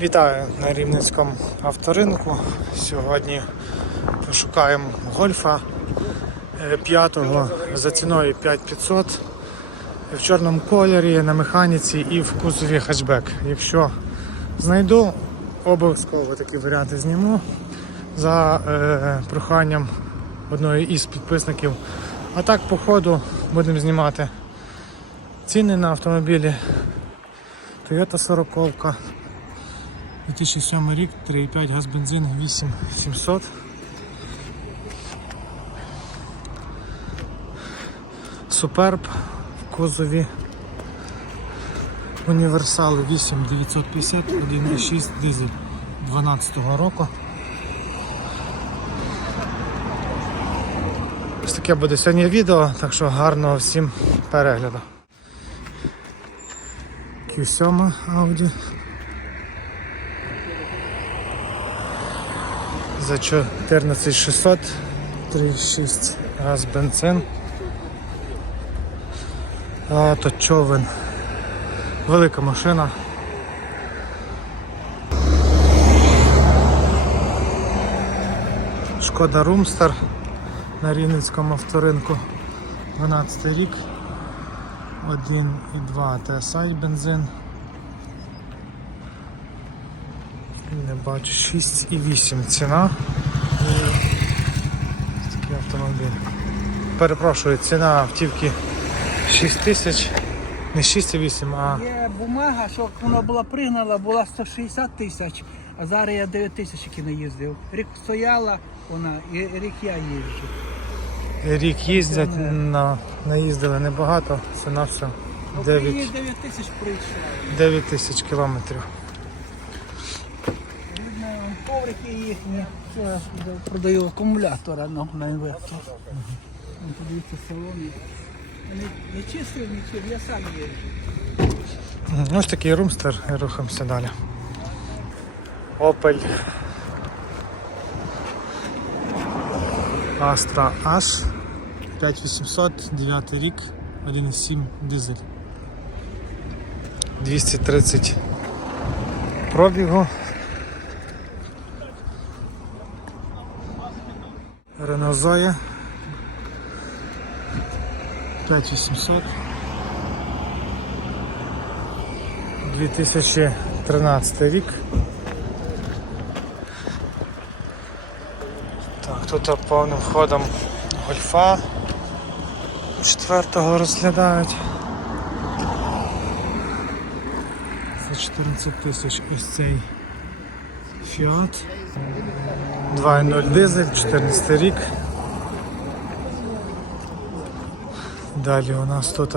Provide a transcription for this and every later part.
Вітаю на Рівненському авторинку. Сьогодні пошукаємо гольфа е, п'ятого за ціною 5500 в чорному кольорі, на механіці і в кузові хетчбек. Якщо знайду, обов'язково такі варіанти зніму за е, проханням одної із підписників. А так, по ходу будемо знімати ціни на автомобілі. Toyota 40 2007 рік, 3,5 газ бензин 8700. Суперб в кузові. Універсал 8950, 1,6 дизель 12 року. Ось таке буде сьогодні відео, так що гарного всім перегляду. Q7 Audi. За 14600 3,6 газ бензин. А, то човен. Велика машина. Шкода Румстер на Рівненському авторинку 12 рік. 1,2 TSI бензин. Не бачу 6,8 ціна. Ось Такий автомобіль. Перепрошую, ціна автівки 6 тисяч. Не 6,8, а Є бумага, що вона була пригнана, була 160 тисяч, а зараз я 9 тисяч які наїздив. Рік стояла вона, і рік я їжджу. рік їздять, на, наїздили небагато, це на все 9, 9 тисяч прийшла. 9 тисяч кілометрів. Коврики їхні. Це я продаю акумулятора на інвертор. Подивіться салони. Не, чистив, нічого, я сам їжджу. Ось такий румстер рухаємося далі. Opel Astra H 5800, 9 рік, 1,7 дизель. 230 пробігу. Renault Zoe 5800. 2013 рік. Так, тут повним ходом гольфа четвертого розглядають. За 14 тисяч ось цей Fiat. 2.0 дизель, 14 рік. Далі у нас тут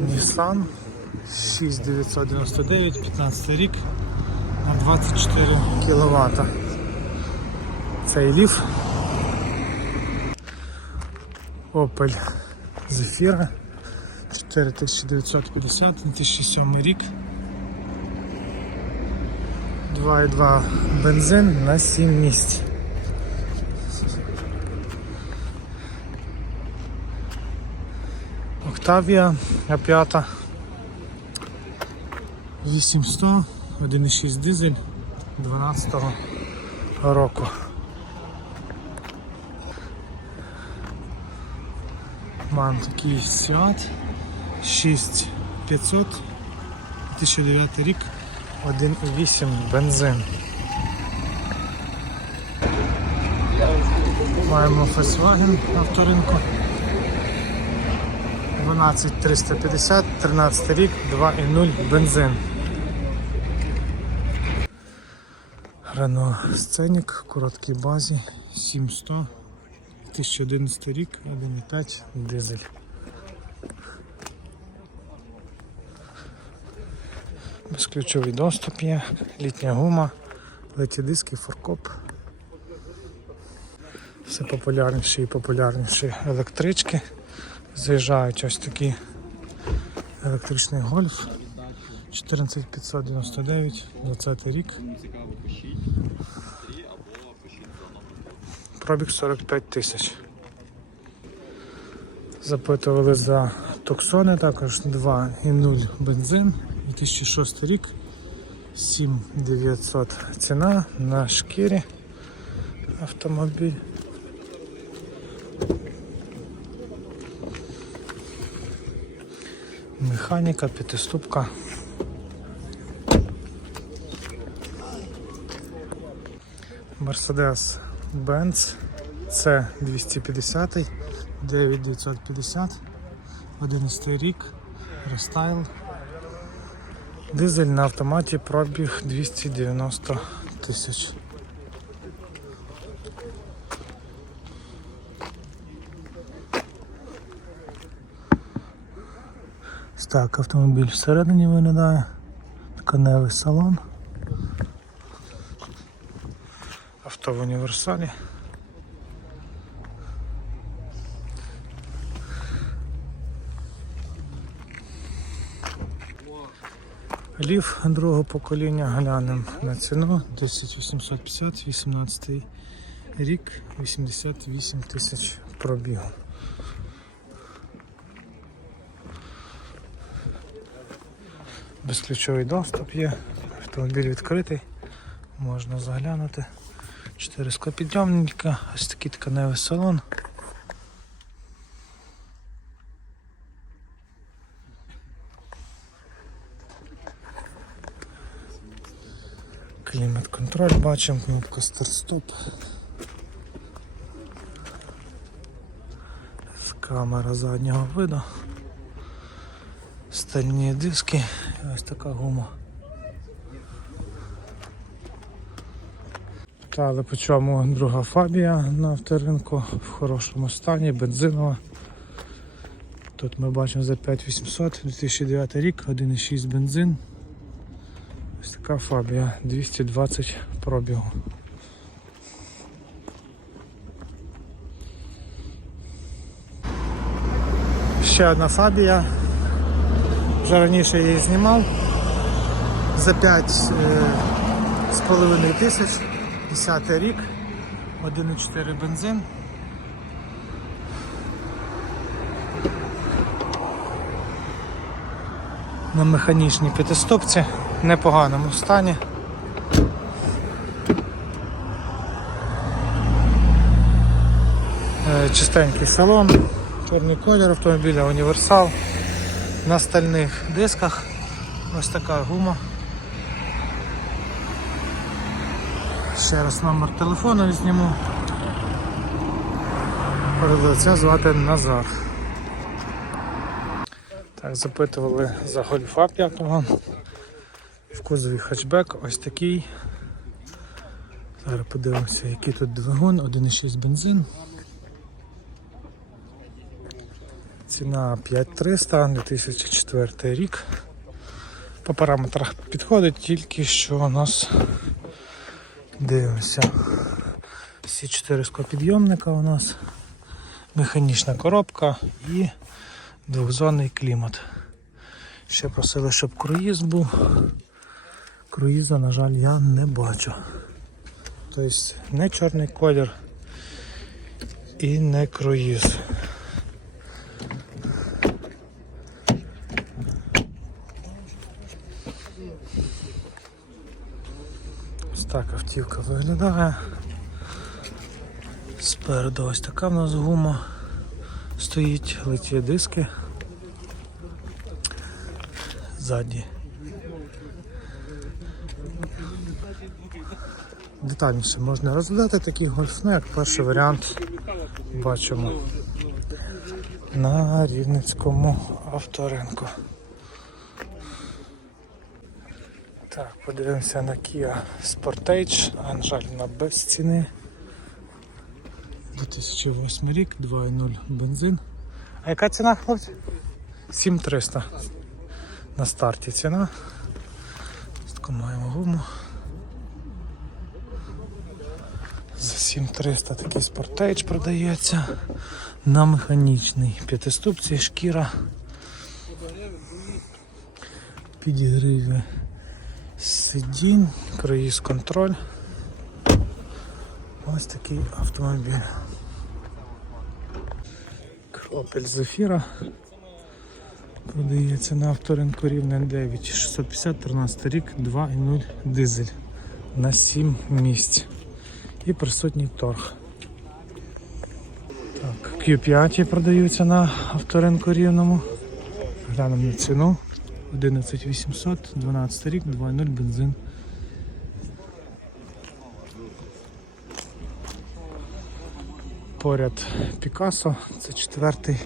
Nissan 6999, 15 рік на 24 кВт. Цей ліф. Opel Zafira 4950, 2007 рік. 2,2 бензин на 7 місць. Octavia А5 800, 1,6 дизель 12 року. Мам такий Seat 6500 2009 рік 1,8 бензин. Маємо Volkswagen авторинку. 12350, 13 рік, 2,0 бензин. Renault Scenic, короткій базі, 700, 2011 рік, 1,5 дизель. Безключовий доступ є, літня гума, леті диски, форкоп. Все популярніші і популярніші електрички. Заїжджають ось такі електричний гольф 14599, 20 рік. Пробіг 45 тисяч. Запитували за токсони також 2,0 бензин, 2006 рік, 7900 ціна на шкірі. Автомобіль. Механіка, п'ятиступка. Mercedes Benz C 250 9950 11 рік. Рестайл Дизель на автоматі пробіг 290 тисяч. Так, автомобіль всередині виглядає. Тканевий салон. Авто в універсалі. Лів другого покоління глянемо на ціну 10850, 18 рік, 88 тисяч пробігу. Безключовий доступ є, автомобіль відкритий, можна заглянути. Чотири склопідйомника, ось такий тканевий салон. Клімат-контроль бачимо, кнопка старт-стоп. Камера заднього виду. Стальні диски ось така гума. Питали по чому друга фабія на авторинку в хорошому стані, бензинова. Тут ми бачимо за 5800, 2009 рік, 1,6 бензин. Така фабія 220 пробігу. Ще одна фабія. Вже раніше я її знімав. За 5 з половиною тисяч, 10 рік, 1,4 бензин. На механічній п'ятистопці непоганому стані. Е, Чистенький салон, чорний колір автомобіля, універсал. На стальних дисках ось така гума. Ще раз номер телефону зніму. Продавця звати Назар. Так, запитували за гольфа 5-го. В кузові хетчбек ось такий. Зараз подивимося, який тут двигун, 1,6 бензин. Ціна 5300, 2004 рік. По параметрах підходить, тільки що у нас дивимося. Всі 4 скопідйомника у нас, механічна коробка і двохзонний клімат. Ще просили, щоб круїз був. Круїза, на жаль, я не бачу. Тобто не чорний колір і не круїз. Ось так автівка виглядає. Спереду ось така в нас гума стоїть, литі диски. Ззаді. Детальніше можна розглядати такий гольф, ну як перший варіант бачимо на Рівненському авторинку. Так, подивимося на Kia Sportage, а на жаль, на без ціни. 2008 рік, 2.0 бензин. А яка ціна, хлопці? 7300 на старті ціна. Ось маємо гуму. За 7300 такий спортейдж продається на механічний п'ятиступці, шкіра. Підігріві сидінь, круїз контроль. Ось такий автомобіль. Кропель зефіра. Продається на авторинку рівне 9 650 13 рік 2,0 дизель на 7 місць. І присутній торг. Так, Q5 продаються на авторинку рівному. Глянемо на ціну. 11800, 12 рік, 2.0 бензин. Поряд Пікасо, це четвертий,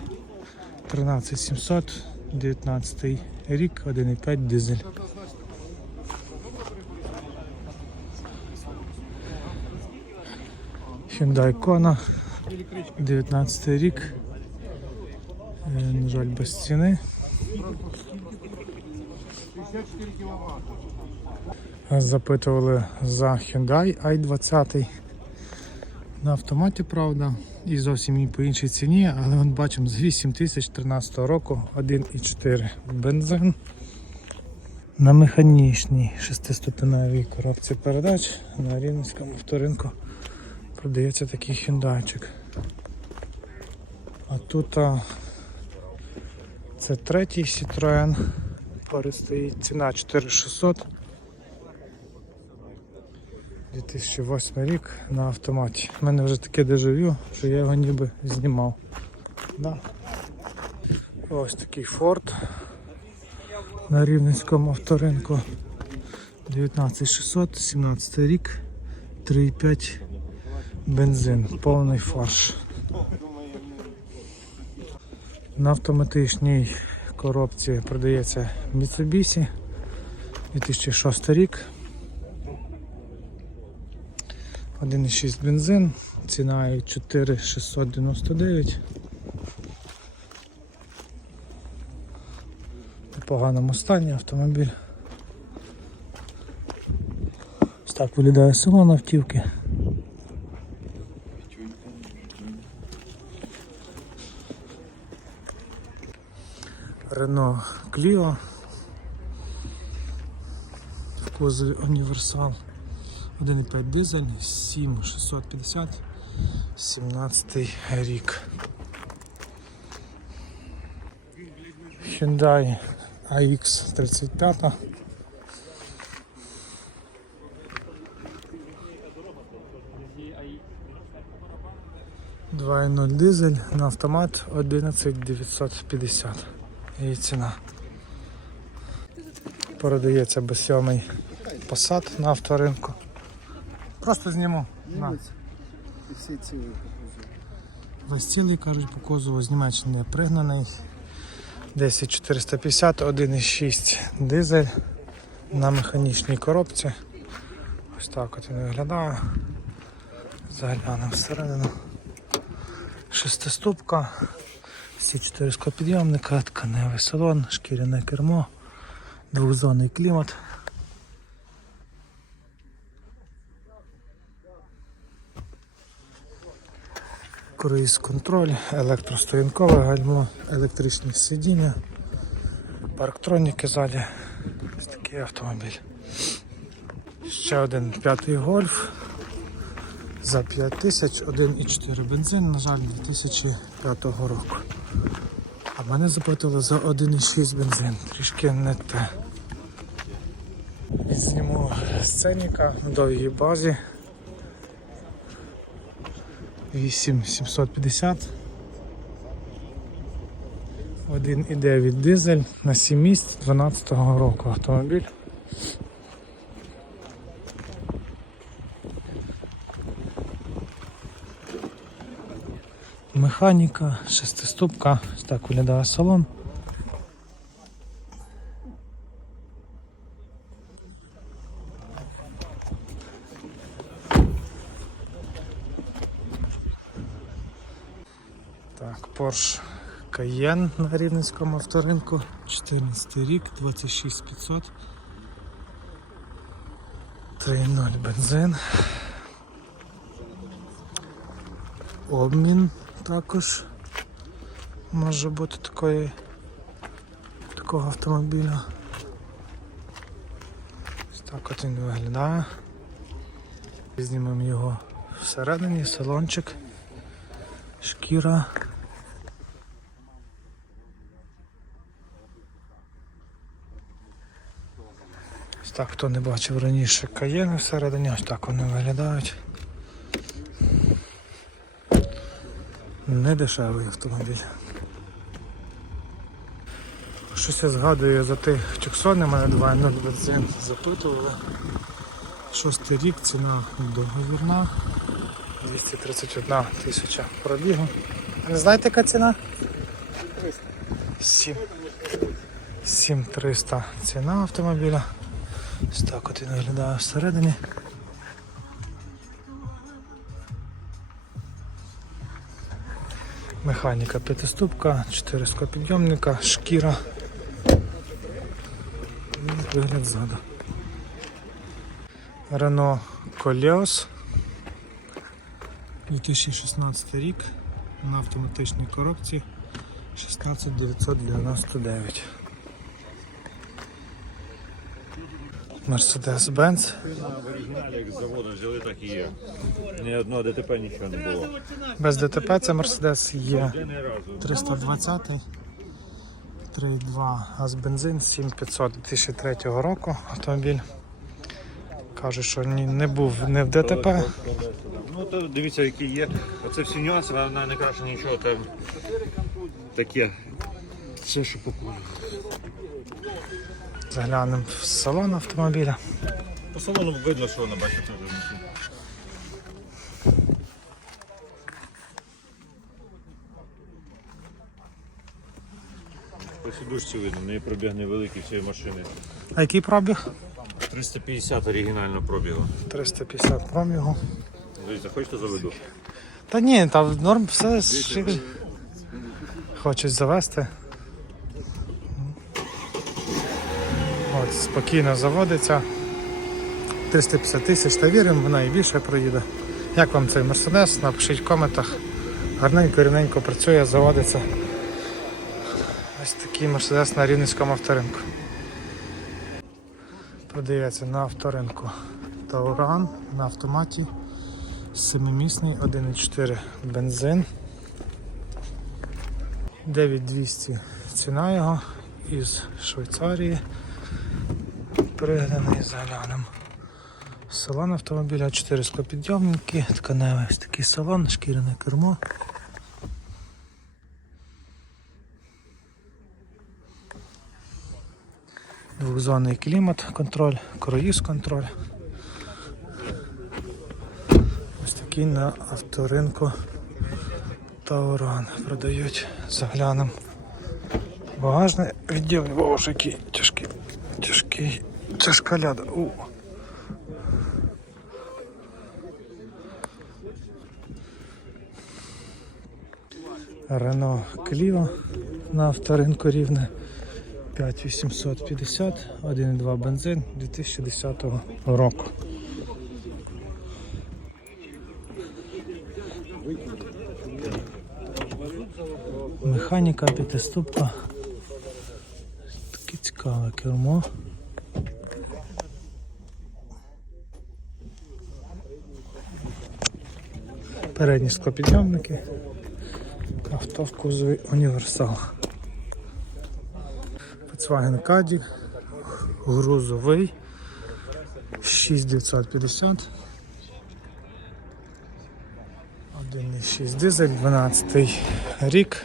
13700, 19 рік, 1.5 дизель. Hyundai Kona, 19 рік. Е, На жаль, без ціни. Запитували за Hyundai i20 на автоматі, правда, і зовсім і по іншій ціні, але от бачимо з 8013 року 1,4 бензин. На механічній шестиступеневій коробці передач на рівненському авторинку продається такий хюндайчик. А тут а, це третій Citroen. Поряд стоїть ціна 4600. 2008 рік на автоматі. У мене вже таке дежавю, що я його ніби знімав. Да. Ось такий Ford на Рівненському авторинку. 19600, 17 рік, 3,5 бензин, повний фарш. На автоматичній коробці продається Mitsubishi 2006 рік. 1,6 бензин, ціна і 4,699. В поганому стані автомобіль. Ось так виглядає салон автівки. Кліо. В кузові універсал. 1,5 дизель 7650 17 рік. Hyundai AX35 2.0 дизель на автомат 11950 Її ціна. Продається B7 Passat на авторинку. Просто зніму. На. І Весь цілий, кажуть, по кузову з Німеччини пригнаний. 10450, 1,6 дизель на механічній коробці. Ось так от він виглядає. Заглянемо всередину. Шестиступка, всі чотири склопідйомника, тканевий салон, шкіряне кермо, двохзонний клімат. Круїз контроль, електростоянкове гальмо, електричні сидіння, парктроніки ззаді. Ось такий автомобіль. Ще один п'ятий гольф за 5 тисяч, 1,4 бензин, на жаль, 2005 року. А мене запитали за 1,6 бензин, трішки не те. Зніму сценіка в довгій базі. 8750. 1,9 дизель на 7 місць 12 року автомобіль. Механіка, шестиступка, ось так виглядає салон. Так, Porsche Cayenne на Рівненському авторинку. 14 рік, 26500. 3.0 бензин. Обмін також може бути такої, такого автомобіля. Ось так от він виглядає. Знімемо його всередині, салончик, шкіра. Ось так, хто не бачив раніше каєни всередині, ось так вони виглядають. Не дешевий автомобіль. Щось я згадую за тих Тюксони, мене 2.0 бензин запитували. Шостий рік, ціна договірна. 231 тисяча пробігу. А не знаєте, яка ціна? 7. 7300 ціна автомобіля. Ось так от він виглядає всередині. Механіка п'ятиступка, 4 скопідйомника, шкіра. Вигляд ззаду. Рено Коліос. 2016 рік на автоматичній коробці 16999. Mercedes-Benz В оригіналі як з заводу взяли, так і є. Ні одного ДТП нічого не було. без ДТП це Mercedes є Де не разу. 320 3.2 газ бензин 7500 2003 року автомобіль. Каже, що ні, не був не в ДТП. Ну то дивіться, які є. Оце всі нюанси, вона не краще нічого там таке. Все, що по. Заглянемо в салон автомобіля. По салону видно, що вона бачите. По сідушці видно, в неї пробіг невеликий цієї машини. А який пробіг? 350 оригінально пробігу. 350 пробігу. Дивіться, хочете заведу? Та ні, там норм все. Хочуть завести. Спокійно заводиться. 350 тисяч та віримо, вона і більше проїде. Як вам цей Мерседес? Напишіть в коментах. Гарненько, рівненько працює, заводиться. Ось такий Мерседес на Рівненському авторинку. Продається на авторинку Тауран на автоматі. Семимісний 1,4 бензин. 9200 ціна його із Швейцарії. Пригляданий заглянем. Салон автомобіля 4 склопідйомники, тканевий ось такий салон, шкіряне кермо. Двохзонний клімат контроль, круїз контроль. Ось такий на авторинку Тауран продають. Заглянемо. Багажне відділення, який тяжкий, тяжкий, тяжка ляда. У. Рено Кліо на авторинку рівне 5850, 1,2 бензин 2010 року. Механіка п'ятиступка. Таке цікаве кермо. Передні склопідйомники. Авто в кузові універсал. Volkswagen Caddy. Грузовий. 6950. 1,6 дизель, 12 рік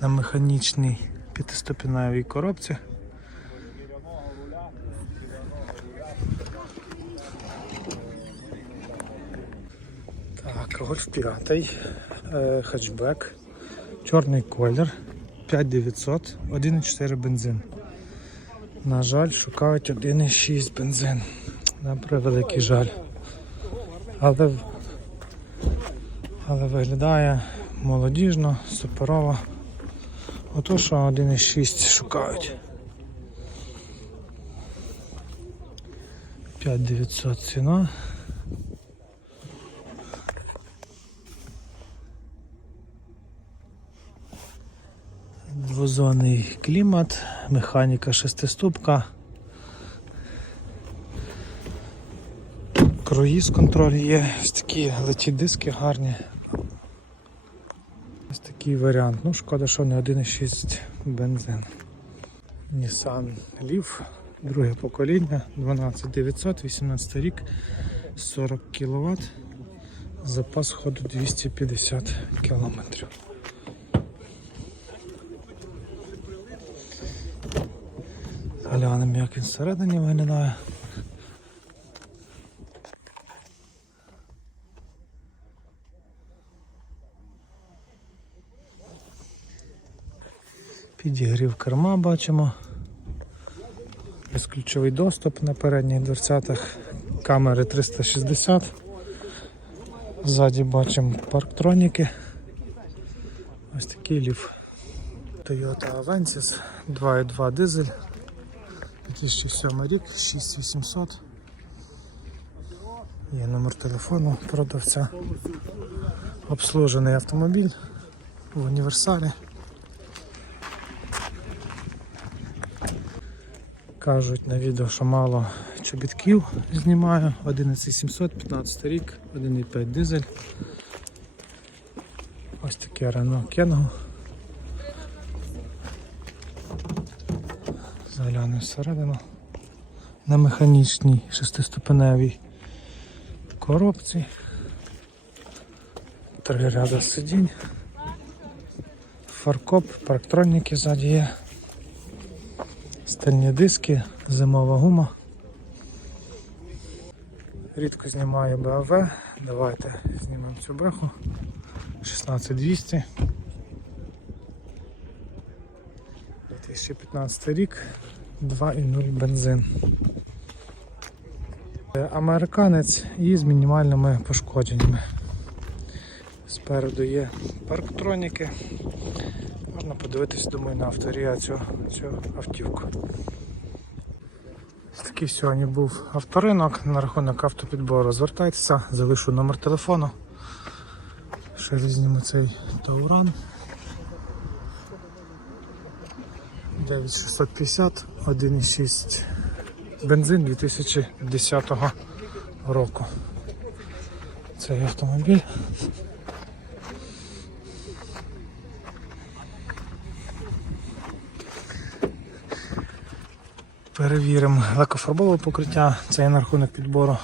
на механічній п'ятиступіневій коробці. Так, Гольф 5, е, хетчбек, чорний колір, 5900, 1,4 бензин. На жаль, шукають 1,6 бензин. На превеликий жаль. Але але виглядає молодіжно, суперово. Ото що 1,6 шукають. 5900 ціна. Клімат, механіка шестиступка. Круїз контроль є, ось такі леті диски гарні. Ось такий варіант. Ну, шкода, що не 1,6 бензин. Nissan Leaf друге покоління, 12900, 18 рік, 40 кВт, запас ходу 250 км. Глянемо, як він всередині виглядає. Підігрів керма бачимо. Безключовий доступ на передніх дверцятах. Камери 360. Ззаді бачимо парктроніки. Ось такий ліф. Toyota Avensis 2.2 дизель. 2007 рік, 6800. Є номер телефону продавця. Обслужений автомобіль в універсалі. Кажуть на відео, що мало чобітків знімаю. 11700, 15 рік, 1,5 дизель. Ось таке Renault Kangoo. Заглянемо всередину. На механічній шестиступеневій коробці. Три ряда сидінь. Фаркоп, парктроніки ззаді є. Стальні диски, зимова гума. Рідко знімаю БАВ. Давайте знімемо цю беху. 16200. 2015 рік. 2,0 бензин. Е, Американець і з мінімальними пошкодженнями. Спереду є парктроніки. Можна подивитись, думаю, на авторія цю, цю автівку. Такий сьогодні був авторинок на рахунок автопідбору. Звертайтеся, залишу номер телефону. Ще візьмемо цей Тауран. 9650, 1,6 бензин 2010 року. Цей автомобіль. Перевіримо лакофарбове покриття. Це є на рахунок підбору.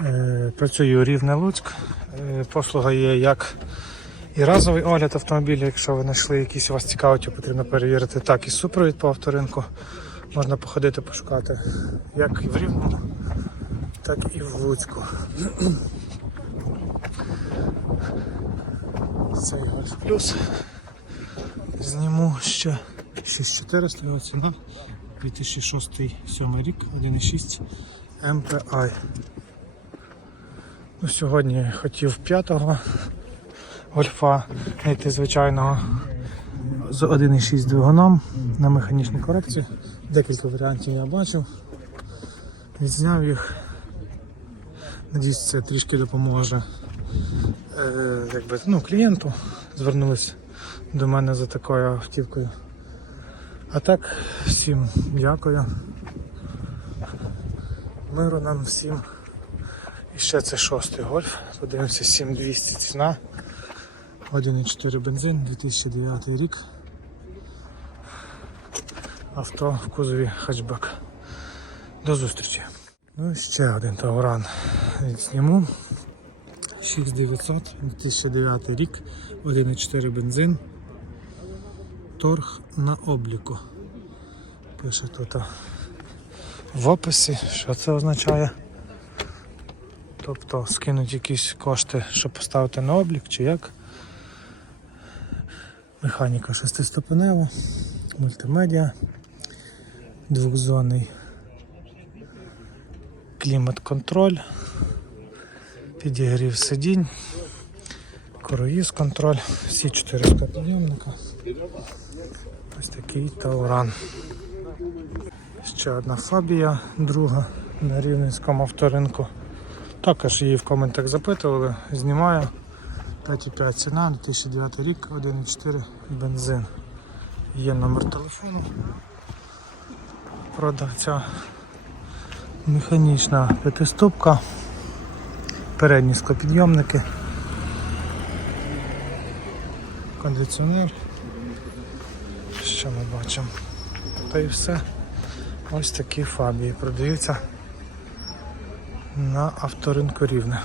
Е, Працюю рівне Луцьк. Е, Послуга є як і разовий огляд автомобіля, якщо ви знайшли якісь у вас цікавить, потрібно перевірити, так і супровід по авторинку. Можна походити, пошукати як в Рівному, так і в Луцьку. Цей Golf Plus. Зніму ще 6400 його ціна. 2006-2007 рік, 1,6 MPI. Ну, сьогодні хотів п'ятого гольфа знайти звичайного з 1,6 двигуном на механічній коробці. Декілька варіантів я бачив. Відзняв їх. Надіюсь, це трішки допоможе е, якби, ну, клієнту. Звернулись до мене за такою автівкою. А так, всім дякую. Миру нам всім. І ще це шостий гольф. Подивимося 7200 ціна. 1,4 бензин, 2009 рік. Авто в кузові хатчбек. До зустрічі. Ну ще один Тауран зніму. 6900, 2009 рік, 1,4 бензин. Торг на обліку. Пише тут в описі, що це означає. Тобто скинуть якісь кошти, щоб поставити на облік чи як. Механіка шестиступенева, мультимедіа, двохзонний клімат-контроль, підігрів сидінь, круїз контроль, всі чотири підйомника. Ось такий тауран. Ще одна фабія, друга на рівненському авторинку. Також її в коментах запитували, знімаю. 5,5 ціна, 2009 рік, 1,4 бензин. Є номер телефону продавця. Механічна п'ятиступка, передні склопідйомники, кондиціонер. Що ми бачимо? Та і все. Ось такі фабії продаються на авторинку рівне.